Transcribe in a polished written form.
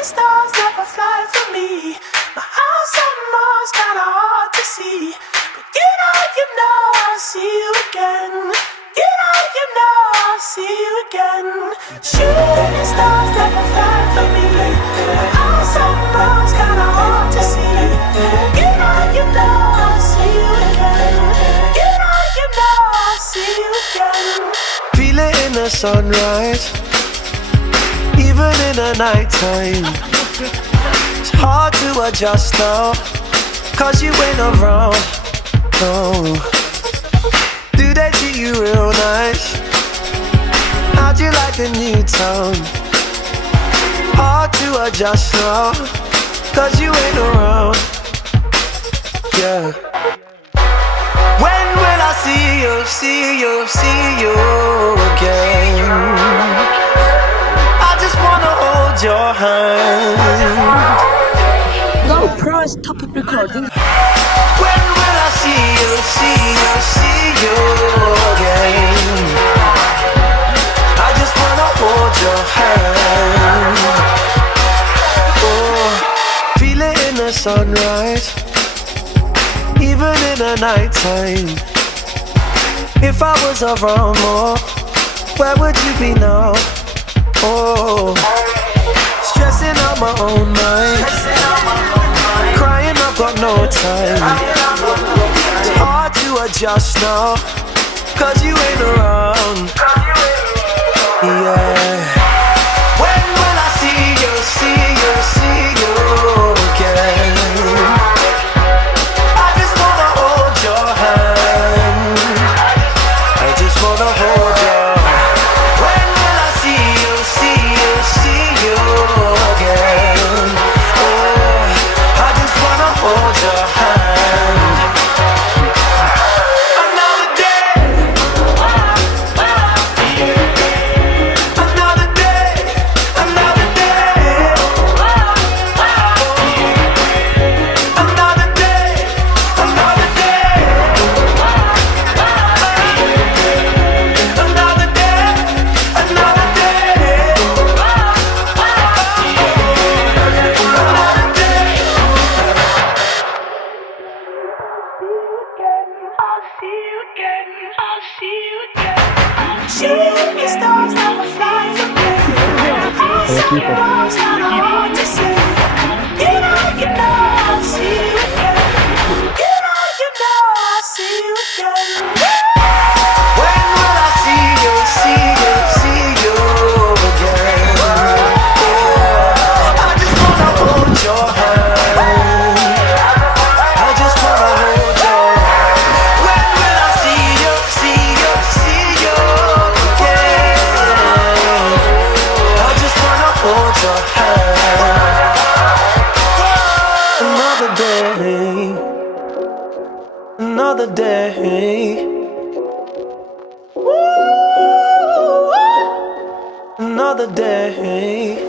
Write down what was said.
Shooting stars never fly for me. My house on Mars kinda hard to see. But you know I'll see you again. You know I'll see you again. Shooting stars never fly for me. My house on Mars kinda hard to see. You know I'll see you again. You know I'll see you again. Feel it in the sunrise, even in the nighttime. It's hard to adjust now, 'cause you ain't around. No. Do they treat you real nice? How'd you like the new town? Hard to adjust now, 'cause you ain't around. Yeah. When will I see you, see you, see you again? I just wanna hold your hand. No, press stop recording. When will I see you, see you, see you again? I just wanna hold your hand. Oh, feel it in the sunrise, even in the nighttime. If I was around more, where would you be now? Oh, stressing out my own mind, crying I've got no time. It's hard to adjust now, 'cause you ain't around. Yeah. When will I see you, see you, see you again? I just wanna hold your hand. I just wanna hold you. When will I see you, see you, see you again? Oh, I just wanna hold your hand. Another day, another day, another day, another day, another day, another day, another day, another day. I'll see you again. I'll see you again. Shooting stars never fly for me. House on Mars kinda hard to see. You know I'll see you again. You know I'll see you again. When will I see you, see you, see you again? Oh, I just wanna hold your hand. I just wanna hold you. When will I see you, see you, see you again? I just wanna hold your hand. Another day, another day. Another day.